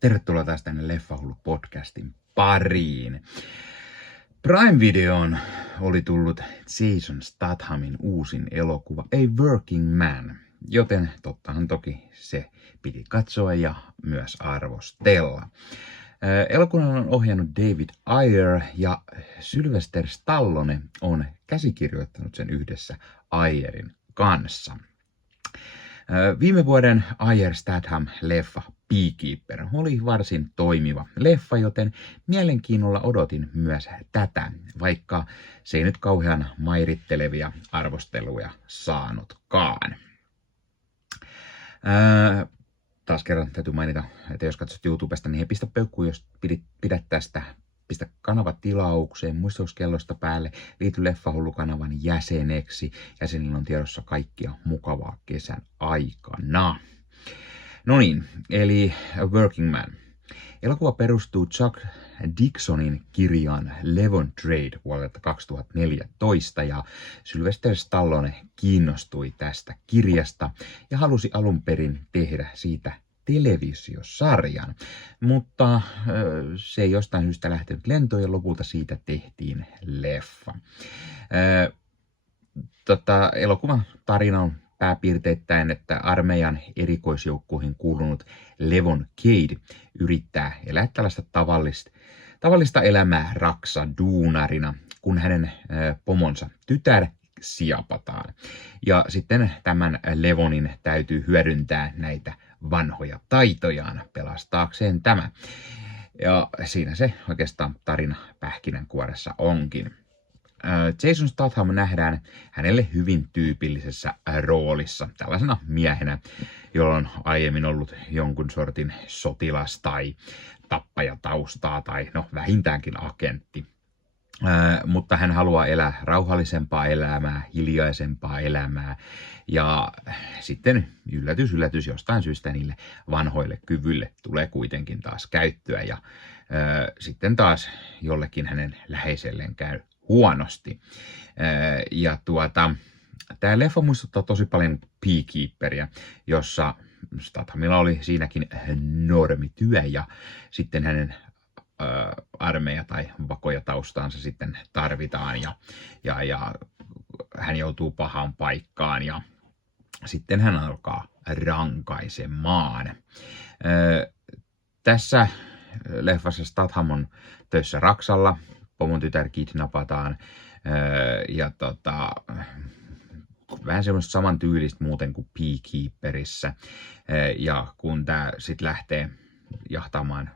Tervetuloa taas tänne Leffahullu podcastin pariin. Prime Videoon oli tullut Jason Stathamin uusin elokuva A Working Man, joten tottahan toki se piti katsoa ja myös arvostella. Elokuvan on ohjannut David Ayer ja Sylvester Stallone on käsikirjoittanut sen yhdessä Ayerin kanssa. Viime vuoden Ayer-Statham-leffa Beekeeper oli varsin toimiva leffa, joten mielenkiinnolla odotin myös tätä, vaikka se ei nyt kauhean mairittelevia arvosteluja saanutkaan. Taas kerran täytyy mainita, että jos katsot YouTubesta, niin he pistä peukkuun, jos pidät tästä. Pistä kanava tilaukseen, muistutuskellosta päälle, liity Leffahullu-kanavan jäseneksi. Jäsenillä on tiedossa kaikkia mukavaa kesän aikana. No niin, eli A Working Man. Elokuva perustuu Chuck Dixonin kirjaan Levon Trade vuodelta 2014 ja Sylvester Stallone kiinnostui tästä kirjasta ja halusi alun perin tehdä siitä televisiosarjan, mutta se ei jostain syystä lähtenyt lentoon ja lopulta siitä tehtiin leffa. Elokuvan tarina on pääpiirteittäin, että armeijan erikoisjoukkoihin kuulunut Levon Cade yrittää elää tällaista tavallista elämää raksa-duunarina, kun hänen pomonsa tytär siapataan. Ja sitten tämän Levonin täytyy hyödyntää näitä vanhoja taitojaan pelastaakseen tämä. Ja siinä se oikeastaan tarina pähkinänkuoressa onkin. Jason Statham nähdään hänelle hyvin tyypillisessä roolissa, tällaisena miehenä, jolla on aiemmin ollut jonkun sortin sotilas- tai tappajataustaa tai vähintäänkin agentti. Mutta hän haluaa elää rauhallisempaa elämää, hiljaisempaa elämää ja sitten yllätys jostain syystä niille vanhoille kyvyille tulee kuitenkin taas käyttöä ja sitten taas jollekin hänen läheiselleen käy huonosti. Tämä leffa muistuttaa tosi paljon Beekeeperia, jossa Stathamilla oli siinäkin normityö ja sitten hänen armeija tai vakoja taustaansa sitten tarvitaan ja hän joutuu pahaan paikkaan ja sitten hän alkaa rankaisemaan. Tässä leffassa Statham on töissä Raksalla, pomon tytär kidnapataan ja vähän semmoista samantyylistä muuten kuin Beekeeperissä ja kun tää sit lähtee jahtaamaan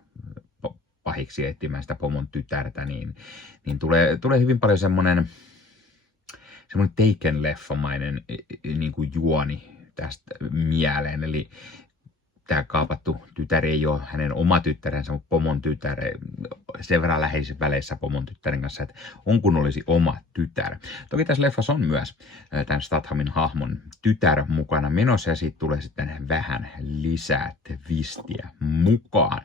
pahiksi etsimään sitä pomon tytärtä, niin tulee hyvin paljon semmoinen Taken-leffamainen niin kuin juoni tästä mieleen. Eli tämä kaapattu tytär ei ole hänen oma tyttärensä, mutta pomon tytär sen verran läheisissä väleissä pomon tyttären kanssa, että on kun olisi oma tytär. Toki tässä leffassa on myös tämän Stathamin hahmon tytär mukana menossa ja siitä tulee sitten vähän lisää twistiä mukaan.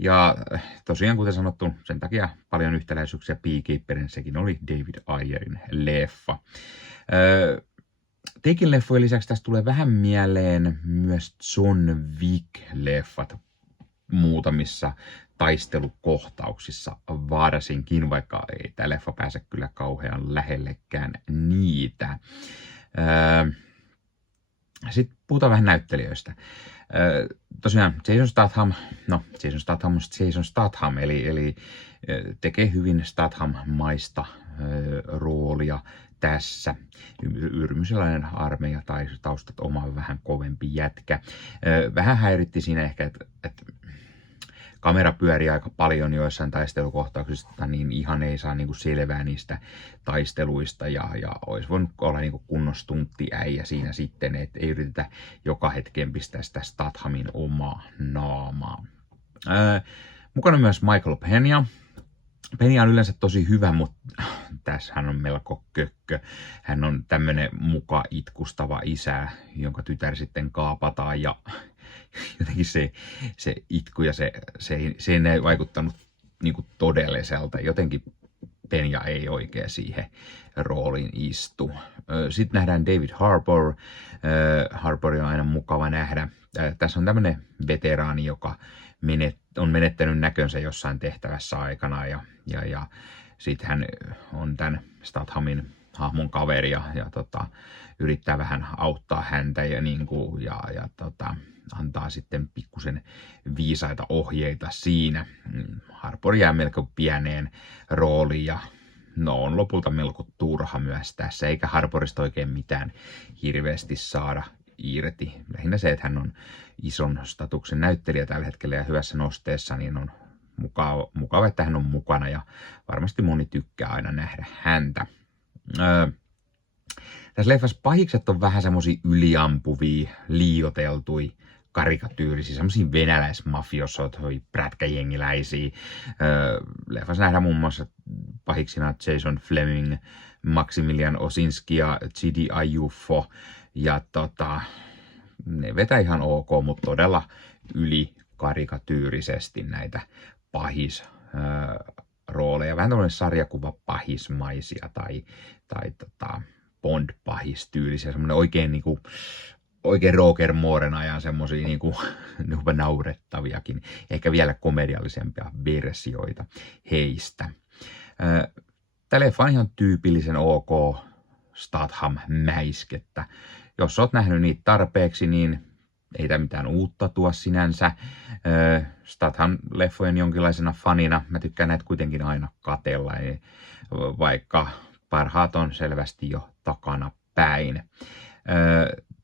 Ja tosiaan, kuten sanottu, sen takia paljon yhtäläisyyksiä Beekeeperin, sekin oli David Ayerin leffa. Taken leffojen lisäksi tästä tulee vähän mieleen myös John Wick-leffat muutamissa taistelukohtauksissa varsinkin, vaikka ei tämä leffa pääse kyllä kauhean lähellekään niitä. Sitten puhutaan vähän näyttelijöistä. Tosiaan Jason Statham, eli tekee hyvin Statham-maista roolia tässä. Yrmyseläinen armeija tai taustat oma vähän kovempi jätkä. Vähän häiritti siinä ehkä, että kamera pyörii aika paljon joissain taistelukohtauksissa, niin ihan ei saa niinku selvää niistä taisteluista ja olisi voinut olla niinku kunnon stunttiäijä siinä sitten, että ei yritetä joka hetken pistää sitä Stathamin omaa naamaa. Mukana myös Michael Peña. Peña on yleensä tosi hyvä, mutta tässä hän on melko kökkö. Hän on tämmönen muka itkustava isä, jonka tytär sitten kaapataan ja jotenkin se itku ja se ei vaikuttanut niinku todelliselta. Jotenkin Peña ei oikein siihen rooliin istu. Sitten nähdään David Harbour. Harbour on aina mukava nähdä. Tässä on tämmöinen veteraani, joka on menettänyt näkönsä jossain tehtävässä aikana ja sitten hän on tämän Stathamin hahmon kaveri ja yrittää vähän auttaa häntä ja antaa sitten pikkusen viisaita ohjeita siinä. Harbour jää melko pieneen rooliin ja on lopulta melko turha myös tässä, eikä Harbourista oikein mitään hirveästi saada irti. Lähinnä se, että hän on ison statuksen näyttelijä tällä hetkellä ja hyvässä nosteessa, niin on mukava, että hän on mukana ja varmasti moni tykkää aina nähdä häntä. Tässä leffassa pahikset on vähän semmosia yliampuvia, liioteltuja, karikatyyrisiä, semmosia venäläismafiosotoja, prätkäjengiläisiä. Leffassa nähdään muun muassa pahiksina Jason Fleming, Maximilian Osinski ja Chidi Ayufo. Ja ne vetää ihan ok, mutta todella ylikarikatyyrisesti näitä pahisrooleja. Vähän tämmöinen sarjakuva pahismaisia tai Bond-pahistyylisiä. Semmoinen oikein Roger Mooren ajan semmosia naurettaviakin, ehkä vielä komediallisempia versioita heistä. Tämä leffa on ihan tyypillisen ok Statham-mäiskettä. Jos oot nähnyt niitä tarpeeksi, niin ei tämä mitään uutta tuo sinänsä. Statham-leffojen jonkinlaisena fanina mä tykkään näitä kuitenkin aina katella, vaikka parhaat on selvästi jo takana päin.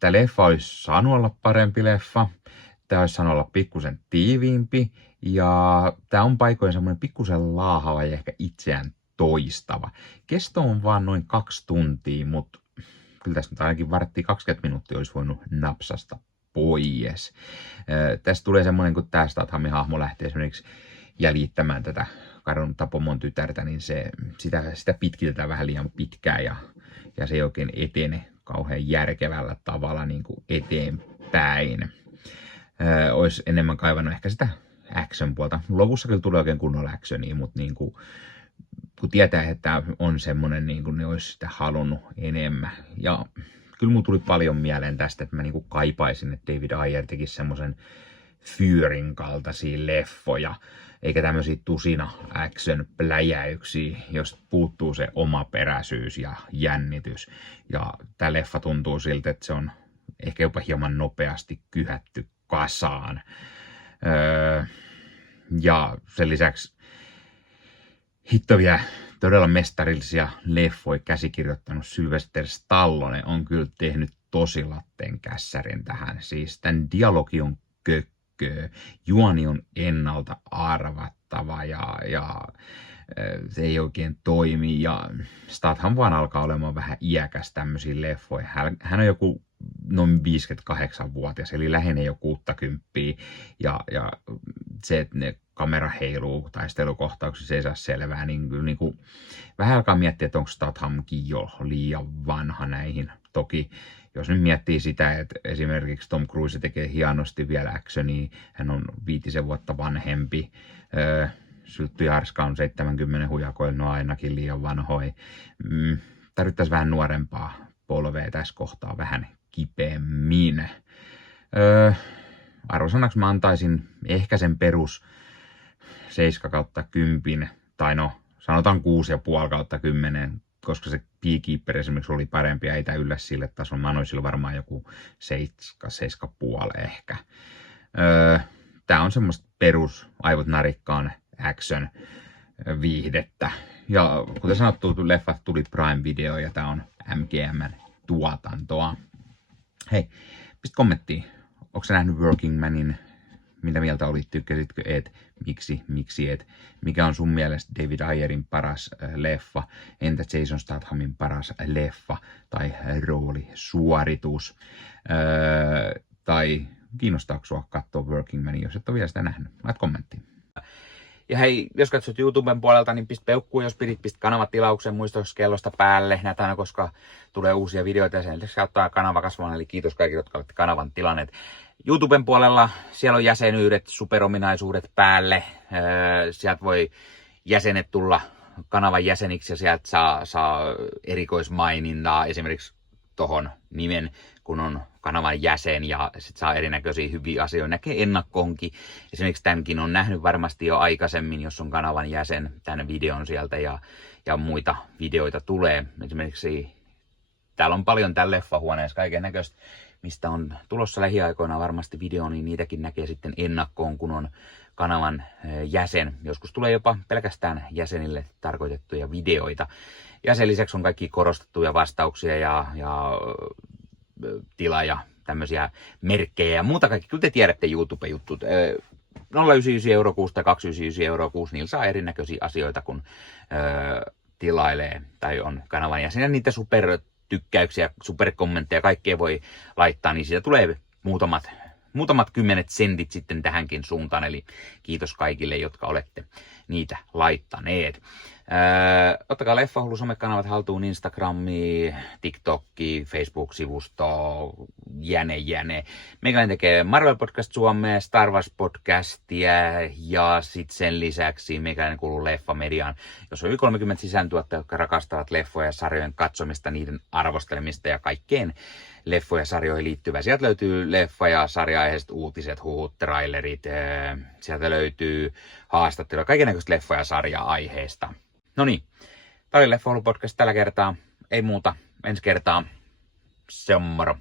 Tämä leffa olisi saanut olla parempi leffa. Tämä olisi saanut olla pikkusen tiiviimpi. Ja tämä on paikoin semmoinen pikkusen laahava ja ehkä itseään toistava. Kesto on vaan noin 2 tuntia, mutta kyllä tässä nyt ainakin varttia 20 minuuttia olisi voinut napsasta pois. Tästä tulee semmoinen, kun tämä Stathamin hahmo lähtee esimerkiksi jäljittämään tätä kadonnutta tapomon tytärtä, niin sitä pitkitetään vähän liian pitkään ja se ei oikein etene kauhean järkevällä tavalla niin kuin eteenpäin. Olisi enemmän kaivannut ehkä sitä action-puolta. Lopussa kyllä tulee oikein kunnolla actionia, mutta niin kuin, kun tietää, että on semmoinen, niin kuin ne olisi sitä halunnut enemmän. Ja kyllä mulla tuli paljon mieleen tästä, että mä niin kuin kaipaisin, että David Ayer tekisi semmoisen Furyn kaltaisia leffoja, eikä tämmöisiä tusina action-pläjäyksiä, jos puuttuu se omaperäisyys ja jännitys. Ja tää leffa tuntuu siltä, että se on ehkä jopa hieman nopeasti kyhätty kasaan. Ja sen lisäksi hittoviä todella mestarillisia leffoja käsikirjoittanut Sylvester Stallone on kyllä tehnyt tosi latteen kässärin tähän. Siis tämän dialogi on kökkö, juoni on ennalta arvattava ja se ei oikein toimi. Ja Statham vaan alkaa olemaan vähän iäkäs tämmöisiä leffoja. Hän on joku noin 58-vuotias, eli lähenee jo 60. Ja se, että ne kamera heiluu taistelukohtauksissa, ei saa selvää, niin kuin vähän alkaa miettiä, että onko Stathamkin jo liian vanha näihin. Toki jos nyt miettii sitä, että esimerkiksi Tom Cruise tekee hienosti vielä actionia, hän on 5 vuotta vanhempi, Syltty Jarska on 70 hujakoilla, no ainakin liian vanhoja. Tarvittaisiin vähän nuorempaa polvea tässä kohtaa vähän kipeämmin. Arvosanaksi mä antaisin ehkä sen perus 7/10, tai no sanotaan 6,5/10, koska se Beekeeper esimerkiksi oli parempi ja ei tää yllä sille tasolle. Mä annoin sille varmaan joku 7,5 ehkä. Tää on semmoista perus aivot narikkaan action viihdettä. Ja kuten sanottu, leffa tuli Prime Video ja tää on MGM:n tuotantoa. Hei, pistä kommenttiin. Onko sä nähnyt Working Manin? Mitä mieltä olit? Tykkäsitkö et? Miksi et? Mikä on sun mielestä David Ayerin paras leffa? Entä Jason Stathamin paras leffa tai roolisuoritus? Tai kiinnostaako sua katsoa Working Mania, jos et ole vielä sitä nähnyt? Lait kommenttiin. Ja hei, jos katsot YouTuben puolelta, niin pistä peukkuun, jos pistä kanavatilauksen, muista kellosta päälle, näet aina, koska tulee uusia videoita ja sen lisäksi ottaa kanava kasvamaan, eli kiitos kaikille, jotka olette kanavan tilanneet. YouTuben puolella siellä on jäsenyydet, superominaisuudet päälle, sieltä voi jäsenet tulla kanavan jäseniksi ja sieltä saa erikoismainintaa esimerkiksi tohon nimen, kun on kanavan jäsen ja sit saa erinäköisiä hyviä asioita. Näkee ennakkoonkin. Esimerkiksi tämänkin on nähnyt varmasti jo aikaisemmin, jos on kanavan jäsen, tämän videon sieltä ja muita videoita tulee. Esimerkiksi täällä on paljon täällä leffahuoneessa kaiken näköistä, mistä on tulossa lähiaikoina varmasti video, niin niitäkin näkee sitten ennakkoon, kun on kanavan jäsen. Joskus tulee jopa pelkästään jäsenille tarkoitettuja videoita. Ja sen lisäksi on kaikki korostettuja vastauksia ja tila ja tämmöisiä merkkejä ja muuta kaikki. Kyllä te tiedätte YouTube-juttut. 0,99 € kuussa tai 2,99 € kuussa, niillä saa erinäköisiä asioita, kun tilailee tai on kanavan jäsen. Ja niitä supertykkäyksiä, superkommentteja, kaikkea voi laittaa, niin siitä tulee muutamat kymmenet sentit sitten tähänkin suuntaan, eli kiitos kaikille, jotka olette niitä laittaneet. Ottakaa Leffahullu somekanavat haltuun, Instagrami, TikTokki, Facebook-sivusto, jäne. Meikäläinen tekee Marvel Podcast Suomea, Star Wars Podcastia ja sitten sen lisäksi meikäläinen kuuluu Leffamediaan, jos on yli 30 sisääntuottajia, jotka rakastavat leffoja ja sarjojen katsomista, niiden arvostelemista ja kaikkeen leffoja ja sarjoihin liittyvää. Sieltä löytyy leffa- ja sarja-aiheiset uutiset, huhut, trailerit, sieltä löytyy haastatteluja, kaikennäköistä leffa- ja sarja-aiheesta. No niin, tää oli Leffahullu podcast tällä kertaa. Ei muuta, ensi kertaa. Se on moro.